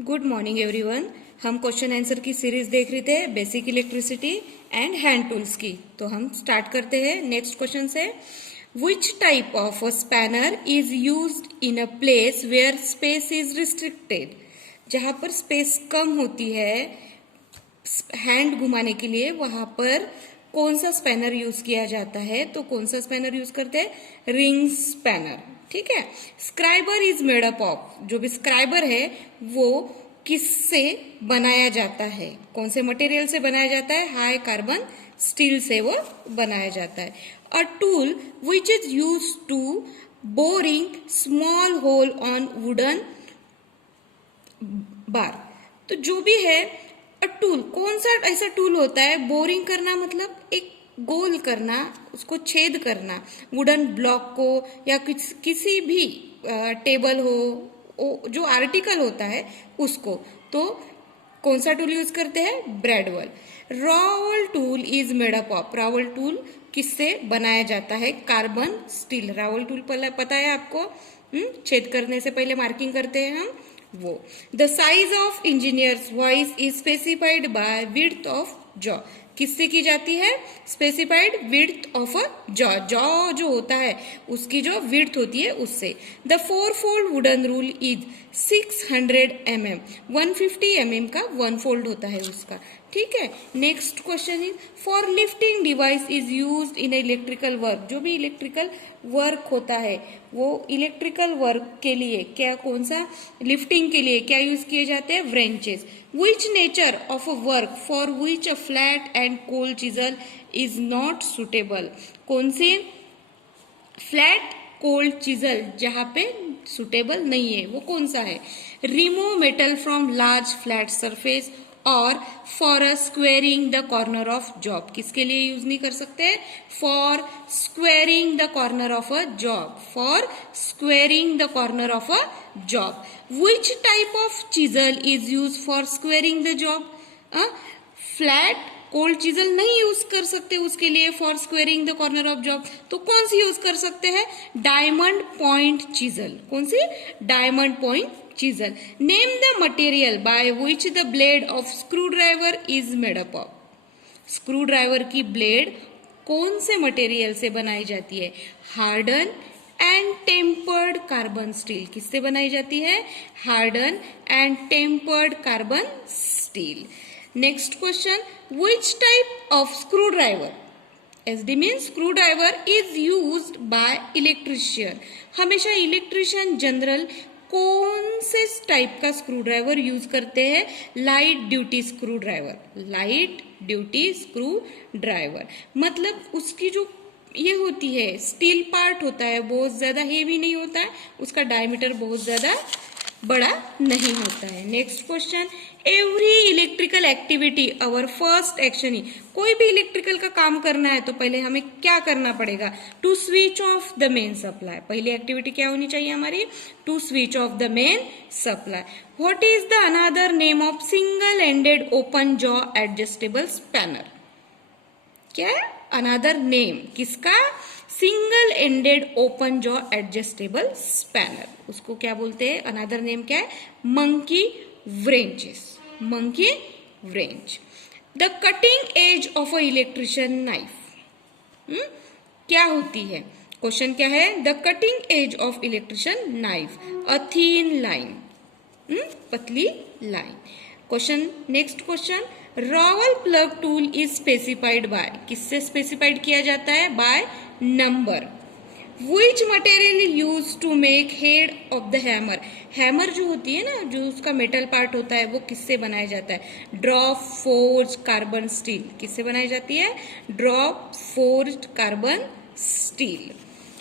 Good morning everyone. हम question answer की series देख रहे थे basic electricity and hand tools की। तो हम स्टार्ट करते हैं नेक्स्ट क्वेश्चन से। Which type of a spanner is used in a place where space is restricted. जहां पर स्पेस कम होती है हैंड घुमाने के लिए, वहां पर कौन सा स्पैनर यूज किया जाता है? तो कौन सा स्पैनर यूज करते हैं? Ring spanner. ठीक है। Scriber is made up of, जो भी स्क्राइबर है वो किससे बनाया जाता है? कौन से मटेरियल से बनाया जाता है? हाई कार्बन स्टील से वो बनाया जाता है। A tool which is use to boring small hole on wooden bar. तो जो भी है टूल, कौन सा ऐसा टूल होता है? बोरिंग करना मतलब एक गोल करना, उसको छेद करना, वुडन ब्लॉक को या किसी भी टेबल हो, जो आर्टिकल होता है उसको। तो कौन सा टूल यूज करते हैं? Bradawl. Rawl tool is made up of. Rawl tool किससे बनाया जाता है? Carbon steel. रावल टूल पता है आपको? छेद करने से पहले मार्किंग करते हैं हम वो। The size of engineers voice is specified bye width of jaw. किससे की जाती है? Specified width of a jaw. Jaw जो होता है उसकी जो विड्थ होती है उससे। The 4-fold wooden rule is 600 mm। 150 mm का 1 फोल्ड होता है उसका। ठीक है। Next question is for lifting device is used in electrical work. जो भी इलेक्ट्रिकल वर्क होता है वो इलेक्ट्रिकल वर्क के लिए क्या, कौन सा लिफ्टिंग के लिए क्या यूज किए जाते हैं? Wrenches. Which nature of a work for which a flat and cold chisel is not suitable. कौन से फ्लैट कोल्ड चिजल जहां पे सुटेबल नहीं है वो कौन सा है? Remove metal from large flat surface or for a squaring the corner of job. किसके लिए यूज नहीं कर सकते? For squaring the corner of a job. For squaring the corner of a job. Which type of chisel is use for squaring the job? Flat cold chisel नहीं use कर सकते उसके लिए for squaring the corner of job. तो कौन सी use कर सकते हैं? Diamond point chisel. कौन सी? Diamond point chisel. Name the material by which the blade of screwdriver is made up of. Screwdriver की ब्लेड कौन से मटेरियल से बनाई जाती है? Harden and tempered carbon steel. किससे बनाई जाती है? Harden and tempered carbon steel. Next question, which type of screwdriver, SD means screwdriver, is used by electrician. हमेशा इलेक्ट्रिशियन जनरल कौन से टाइप का स्क्रू ड्राइवर यूज करते हैं? Light duty screw driver. Light duty screw driver मतलब उसकी जो ये होती है स्टील पार्ट होता है, बहुत ज्यादा हेवी नहीं होता है, उसका डायमीटर बहुत ज्यादा बड़ा नहीं होता है। Next question, every electrical activity our first action. कोई भी इलेक्ट्रिकल का काम करना है तो पहले हमें क्या करना पड़ेगा? To switch off the main supply. पहली एक्टिविटी क्या होनी चाहिए हमारी? To switch off the main supply. What is the another name of single ended open jaw adjustable spanner? क्या है अनदर नेम किसका? Single ended open jaw adjustable spanner. उसको क्या बोलते हैं? अनदर नेम क्या है? Monkey wrenches. Monkey wrench. The cutting edge of a electrician knife क्या होती है? क्वेश्चन क्या है? The cutting edge of electrician knife, a thin line, पतली line. Question, next question, rawl plug tool is specified by. किससे specified किया जाता है? By number. Which material use to make head of the hammer. Hammer जो होती है ना, जो उसका मेटल पार्ट होता है, वो किससे बनाया जाता है? Drop forge carbon steel. किससे बनाई जाती है? Drop forge carbon steel.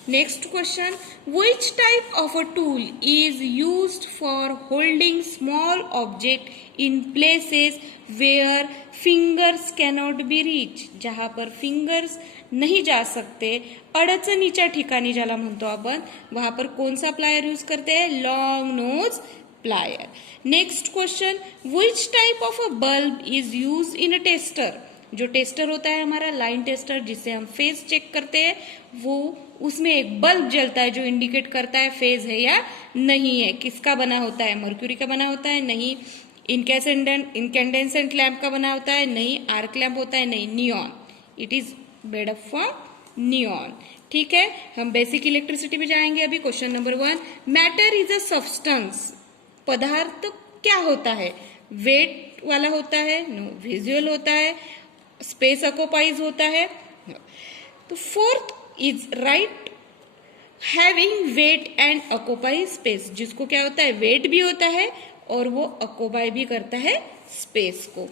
Next question, which type of a tool is used for holding small object in places where fingers cannot be reached। जहां पर फिंगर्स नहीं जा सकते, अडचणीच्या ठिकाणी ज्याला म्हणतो आपण, वहां पर कौन सा प्लायर यूज करते हैं? Long nose plier. Next question, which type of a bulb is used in a tester। जो टेस्टर होता है हमारा लाइन टेस्टर, जिससे हम फेज चेक करते हैं, वो उसमें एक बल्ब जलता है जो इंडिकेट करता है फेज है या नहीं है। किसका बना होता है? मर्क्यूरी का बना होता है? नहीं। इनकैंडेसेंट लैम्प का बना होता है? नहीं। आर्क लैम्प होता है? नहीं। Neon, it is made up from neon. ठीक है, हम बेसिक इलेक्ट्रिसिटी में जाएंगे अभी। Question number 1, matter is a substance. पदार्थ क्या होता है? वेट वाला होता है? नो। विजुअल होता है? स्पेस ऑक्युपाइज होता है? तो fourth is right, having wait and occupy space, जिसको क्या होता है? वेट भी होता है और वो ऑक्युपाई भी करता है स्पेस को।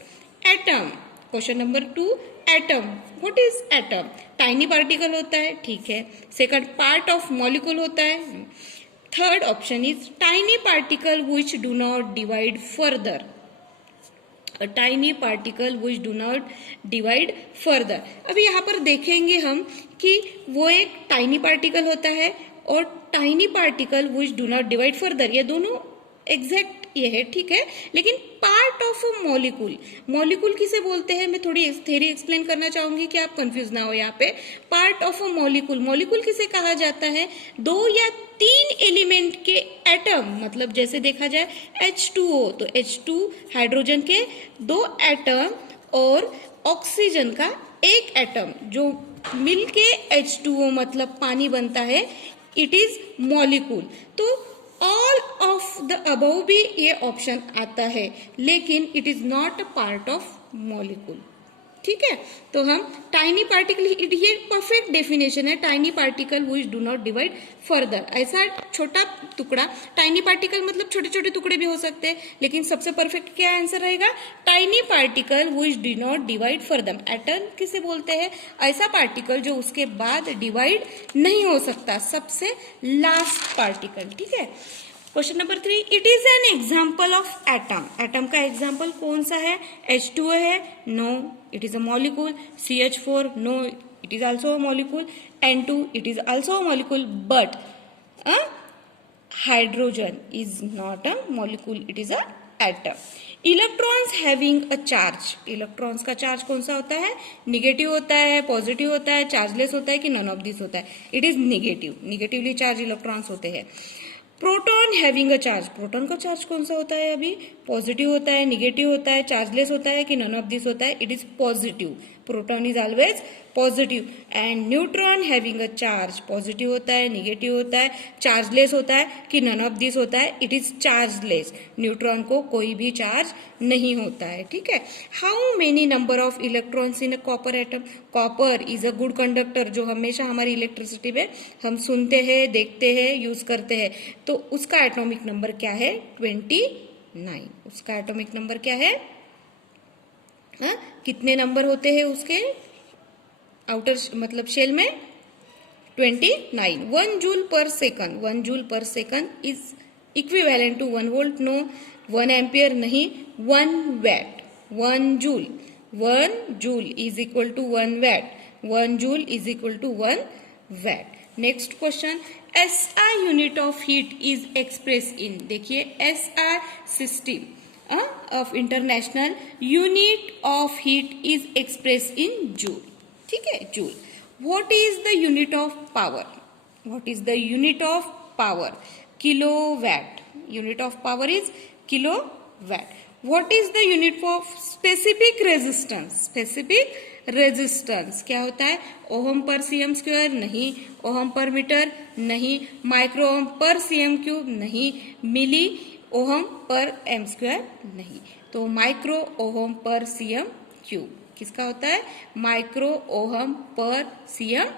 Atom, question number 2, atom, what is atom? Tiny particle होता है, ठीक है। सेकंड, पार्ट ऑफ मॉलिक्यूल होता है। Third option is tiny particle which do not divide further. A tiny particle which do not divide further। अभी यहाँ पर देखेंगे हम कि वो एक टाइनी पार्टिकल होता है और tiny particle which do not divide further, ये दोनों एग्जैक्ट ये है, ठीक है। लेकिन part of a molecule, molecule किसे बोलते हैं? मैं थोड़ी थ्योरी एक्सप्लेन करना चाहूंगी कि आप कंफ्यूज ना हो यहाँ पे। Part of a molecule, molecule किसे कहा जाता है? 2 या 3 एलिमेंट के एटम, मतलब जैसे देखा जाए H2O, तो H2 हाइड्रोजन के 2 एटम और ऑक्सीजन का 1 एटम जो मिलके H2O मतलब पानी बनता है, इट इज मॉलिक्यूल। तो ऑल ऑफ द अबव भी ये ऑप्शन आता है, लेकिन it is not a part of molecule, ठीक है। तो हम टाइनी पार्टिकल, ये परफेक्ट डेफिनेशन है, tiny particle which do not divide further. ऐसा छोटा टुकड़ा, टाइनी पार्टिकल मतलब छोटे छोटे टुकड़े भी हो सकते हैं, लेकिन सबसे परफेक्ट क्या आंसर रहेगा? Tiny particle which do not divide further. Atom किसे बोलते हैं? ऐसा पार्टिकल जो उसके बाद डिवाइड नहीं हो सकता, सबसे लास्ट पार्टिकल, ठीक है। Question number 3, it is an example of atom. Atom का एग्जाम्पल कौन सा है? H2O है? No, it is a molecule. CH4, no, it is also a molecule. N2, it is also a molecule, but hydrogen is not a molecule, it is a atom. Electrons having a charge, electrons का charge कौन सा होता है? Negative होता है, positive होता है, chargeless होता है कि नॉन ऑफ दिस होता है? It is negative, negatively charge electrons होते हैं। Proton having a charge, proton का चार्ज कौन सा होता है? अभी पॉजिटिव होता है, निगेटिव होता है, चार्जलेस होता है कि नॉन ऑफ दिस होता है? It is positive, proton is always positive. And neutron having a charge, positive होता है, निगेटिव होता है, चार्जलेस होता है कि नॉन ऑफ दिस होता है? इट इज चार्जलेस, न्यूट्रॉन को कोई भी चार्ज नहीं होता है, ठीक है। How many number of electrons in a copper atom? Copper is a good conductor, जो हमेशा हमारी इलेक्ट्रिसिटी में हम सुनते हैं, देखते हैं, यूज करते हैं। तो उसका एटॉमिक नंबर क्या है? 29। उसका एटॉमिक नंबर क्या है? कितने नंबर होते हैं उसके आउटर मतलब शेल में? 29। 1 जूल पर सेकंड, 1 जूल पर second is equivalent to 1 volt. No. 1 ampere नहीं, 1 watt. 1 joule, 1 joule is equal to 1 watt, 1 joule is equal to 1 watt. Next question, SI unit of heat is express in, देखिए SI system of international unit of heat is express in joule, ठीक है, joule. What is the unit of power? What is the unit of power? Kilowatt, unit of power is kilowatt. What is the unit of specific resistance? Specific resistance क्या होता है? Ohm पर CM square नहीं, ohm पर metre नहीं, micro ohm पर CM cube नहीं, मिली ohm पर एम स्क्वायर नहीं। तो माइक्रो ओहम पर सीएम क्यूब किसका होता है? माइक्रो ओहम पर CM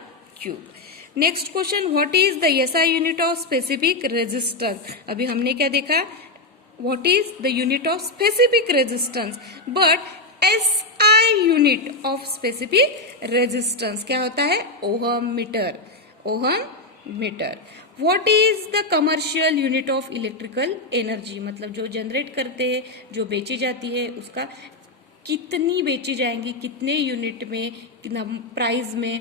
cube. Next question, what is the SI unit of specific resistance? अभी हमने क्या देखा? What is the unit of specific resistance, but SI unit of specific resistance क्या होता है? Ohm metre, ohm metre. What is the commercial unit of electrical energy? मतलब जो generate करते हैं, जो बेची जाती है, उसका कितनी बेची जाएंगी, कितने यूनिट में, कितना प्राइस में,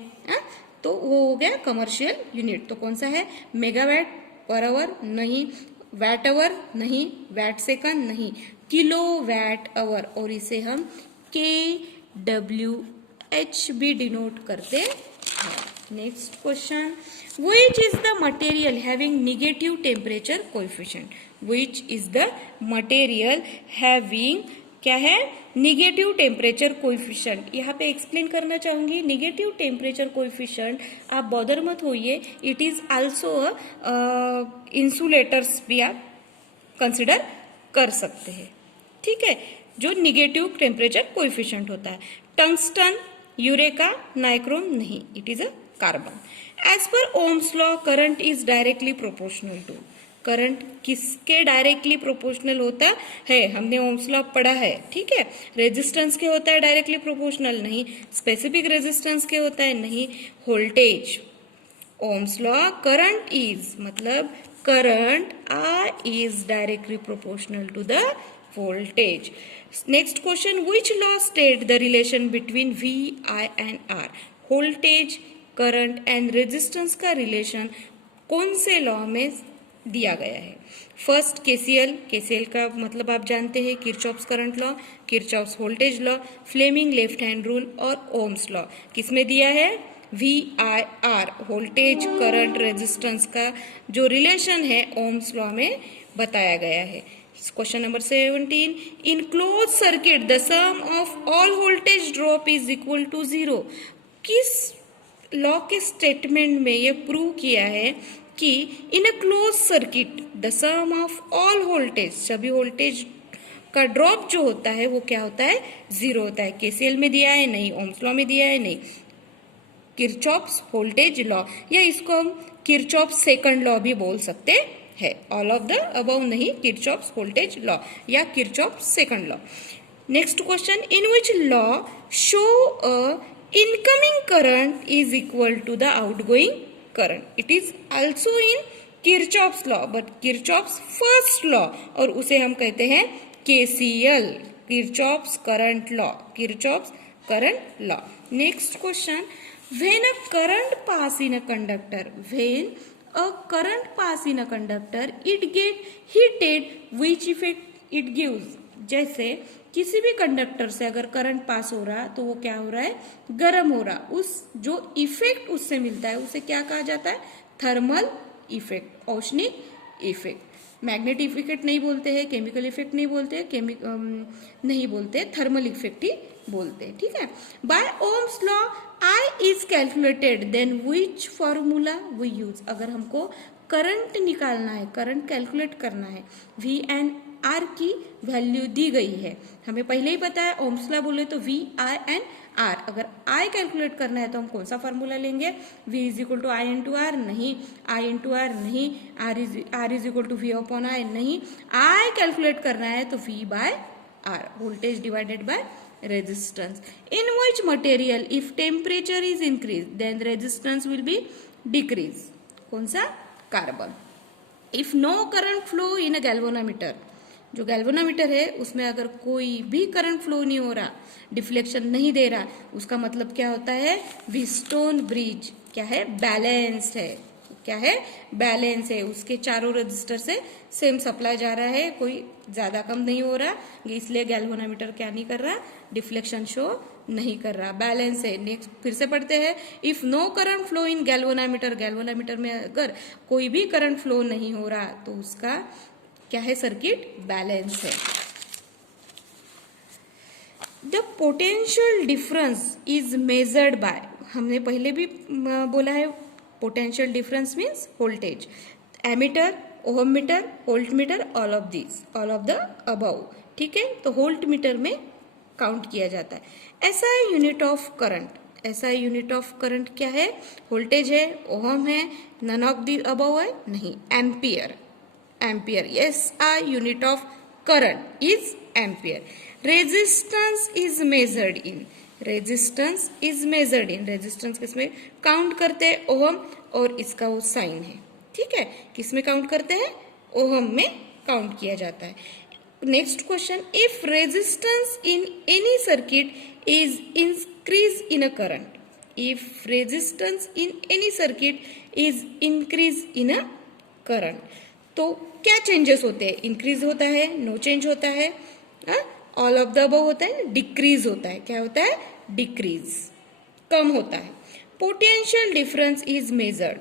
तो वो हो गया कमर्शियल यूनिट। तो कौन सा है? मेगावाट पर आवर नहीं, वैट आवर नहीं, वैट सेकंड नहीं, किलो वैट आवर, और इसे हम KW H भी डिनोट करते हैं। Next question, which is the material having negative temperature coefficient? Which is the material having क्या है, निगेटिव टेम्परेचर कोएफिशिएंट। यहाँ पे एक्सप्लेन करना चाहूंगी, निगेटिव टेम्परेचर कोएफिशिएंट आप बॉदर मत होइए, इट इज आल्सो इंसुलेटर्स भी आप कंसिडर कर सकते हैं, ठीक है, जो निगेटिव टेम्परेचर कोएफिशिएंट होता है। टंगस्टन, यूरेका, नाइक्रोम नहीं, it is a carbon. As पर Ohm's law current is directly proportional to, current किसके डायरेक्टली प्रोपोर्शनल होता है, हमने ओम्स लॉ पढ़ा है, ठीक है। रेजिस्टेंस के होता है डायरेक्टली प्रोपोर्शनल, नहीं। स्पेसिफिक रेजिस्टेंस के होता है, नहीं। Voltage, ohms law current is मतलब current I is directly proportional to the voltage. Next question, which law state the relation between V, I and R? Voltage, current and resistance का relation कौन से law में दिया गया है? First KCL, KCL का मतलब आप जानते हैं, Kirchhoff's current law, Kirchhoff's voltage law, Fleming left hand rule और ओम्स लॉ। किसमें दिया है? VIR, वोल्टेज, करंट, रेजिस्टेंस का जो रिलेशन है ओम्स लॉ में बताया गया है। Question number 17, in close circuit the sum of all voltage drop is equal to 0। किस लॉ के स्टेटमेंट में ये प्रूव किया है कि in a close circuit the sum of all voltage, सभी वोल्टेज का ड्रॉप जो होता है वो क्या होता है? 0 होता है। KCL में दिया है? नहीं। ओम्स लॉ में दिया है? नहीं। किरचॉफ्स वोल्टेज लॉ, या इसको हम किरचॉफ्स सेकंड लॉ भी बोल सकते हैं। ऑल ऑफ द अबव नहीं, किरचॉफ्स वोल्टेज लॉ या Kirchhoff's second law. Next question, in which law show a incoming current is equal to the outgoing current? It is also in Kirchhoff's law, but Kirchhoff's first law, और उसे हम कहते हैं KCL, Kirchhoff's current law, Kirchhoff's current law. Next question, when a current pass in a conductor, when a current pass in a conductor, it get heated, which effect it gives? जैसे किसी भी conductor से अगर current pass हो रहा तो वो क्या हो रहा है? गर्म हो रहा। उस जो इफेक्ट उससे मिलता है उसे क्या कहा जाता है? थर्मल इफेक्ट, औष्णिक इफेक्ट। मैग्नेटिक इफेक्ट नहीं बोलते हैं, केमिकल इफेक्ट नहीं बोलते हैं, नहीं बोलते, थर्मल इफेक्ट ही बोलते हैं, ठीक है। By Ohm's law I is calculated, then which formula we use? अगर हमको करंट निकालना है, करंट कैलकुलेट करना है, V and R की वैल्यू दी गई है, हमें पहले ही पता है। ओम्स लॉ बोले तो V, I and R। अगर I कैलकुलेट करना है तो हम कौन सा फॉर्मूला लेंगे? V is equal to I into R, नहीं। I इंटू आर, नहीं। R is equal to V upon I, नहीं। I कैलकुलेट करना है तो V by R, voltage divided by resistance. In which material if temperature is increased then resistance will be decrease? कौन सा? Carbon. If no current flow in a galvanometer, जो galvanometer है उसमें अगर कोई भी करंट फ्लो नहीं हो रहा, डिफ्लेक्शन नहीं दे रहा, उसका मतलब क्या होता है? व्हीटस्टोन ब्रिज क्या है? बैलेंस्ड है। क्या है? बैलेंस है। उसके चारों रजिस्टर से सेम सप्लाई जा रहा है, कोई ज्यादा कम नहीं हो रहा, इसलिए गैल्वेनोमीटर क्या नहीं कर रहा? डिफ्लेक्शन शो नहीं कर रहा, बैलेंस है। नेक्स्ट फिर से पढ़ते हैं, if no current flow in galvanometer, galvanometer में अगर कोई भी करंट फ्लो नहीं हो रहा तो उसका क्या है? सर्किट बैलेंस है। The potential difference is measured by, हमने पहले भी बोला है, potential difference means voltage. Ammeter, ohm meter, volt meter, all of this, all of the above, ठीक है। तो वोल्ट मीटर में काउंट किया जाता है। SI unit of current, SI unit of current क्या है? वोल्टेज है, ओहम है, नन ऑफ द अबव है, नहीं। Ampere, ampere. SI unit of current is ampere. Resistance is measured in, resistance is measured in, resistance किसमें count करते हैं? Ohm, और इसका वो साइन है, ठीक है। किसमें काउंट करते हैं? ओहम में काउंट किया जाता है। Next question, if resistance in any circuit is increase in a current, if resistance in any circuit is increase in a current, तो क्या चेंजेस होते हैं? इंक्रीज होता है, नो चेंज होता है, ऑल ऑफ द अबव होता है, डिक्रीज होता है। क्या होता है? डिक्रीज, कम होता है। Potential difference is measured,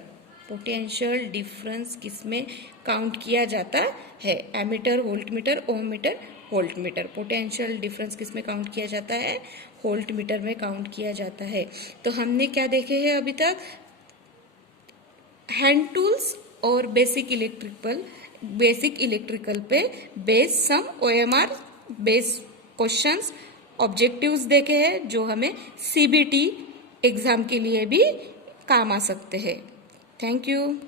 potential difference किसमें काउंट किया जाता है? Ammeter, voltmeter, ohmmeter, volt meter. Potential difference किसमें काउंट किया जाता है? वोल्ट मीटर में काउंट किया जाता है। तो हमने क्या देखे हैं अभी तक? हैंड टूल्स और बेसिक इलेक्ट्रिकल पे बेस सम OMR बेस क्वेश्चंस, ऑब्जेक्टिव्स देखे हैं जो हमें CBT एग्जाम के लिए भी काम आ सकते हैं। Thank you.